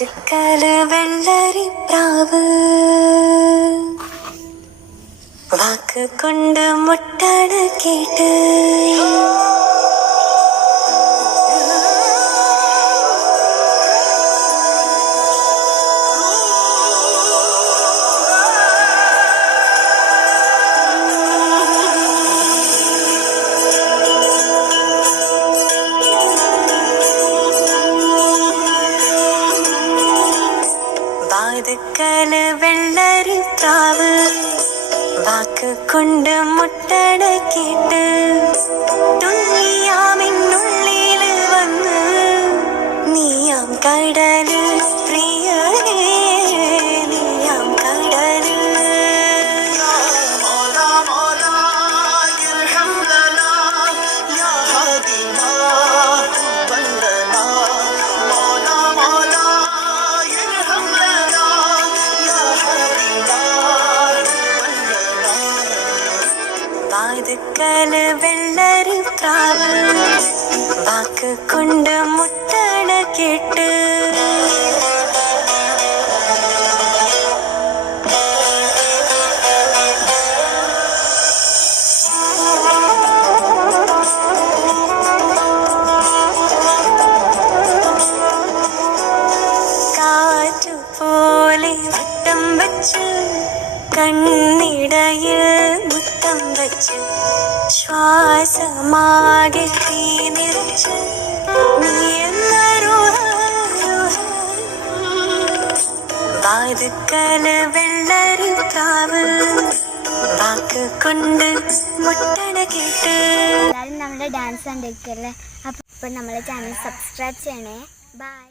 വാതിൽക്കല് വെള്ളരിപ്രാവ് വാക്ക് കൊണ്ട് മുട്ടണ കേട്ട് വാതിൽക്കല് വെള്ളരിപ്രാവ് വാക്ക് കൊണ്ട് മുട്ടണ കേട്ട് തുള്ളിയാമിന്നുള്ളില് വന്ന് നീയാം കടല് പ്രിയനേ നീയാം കടല് വാതിൽക്കല് വെള്ളരിപ്രാവ് വാക്ക് കൊണ്ട് മുട്ടണ കേട്ട് കാറ്റുപോലെ വട്ടം വച്ച് കണ്ണിടയിൽ മുത്തം വച്ച് ശ്വാസമാകെ തീ നിറച്ച് നീ വാതിൽക്കല് വെള്ളരിപ്രാവ് വാക്ക് കൊണ്ട് മുട്ടണ കേട്ട്. എല്ലാവരും നമ്മുടെ ഡാൻസ് കണ്ടിരിക്കല്ലേ. അപ്പോൾ നമ്മളെ ചാനൽ സബ്സ്ക്രൈബ് ചെയ്യണേ. ബൈ.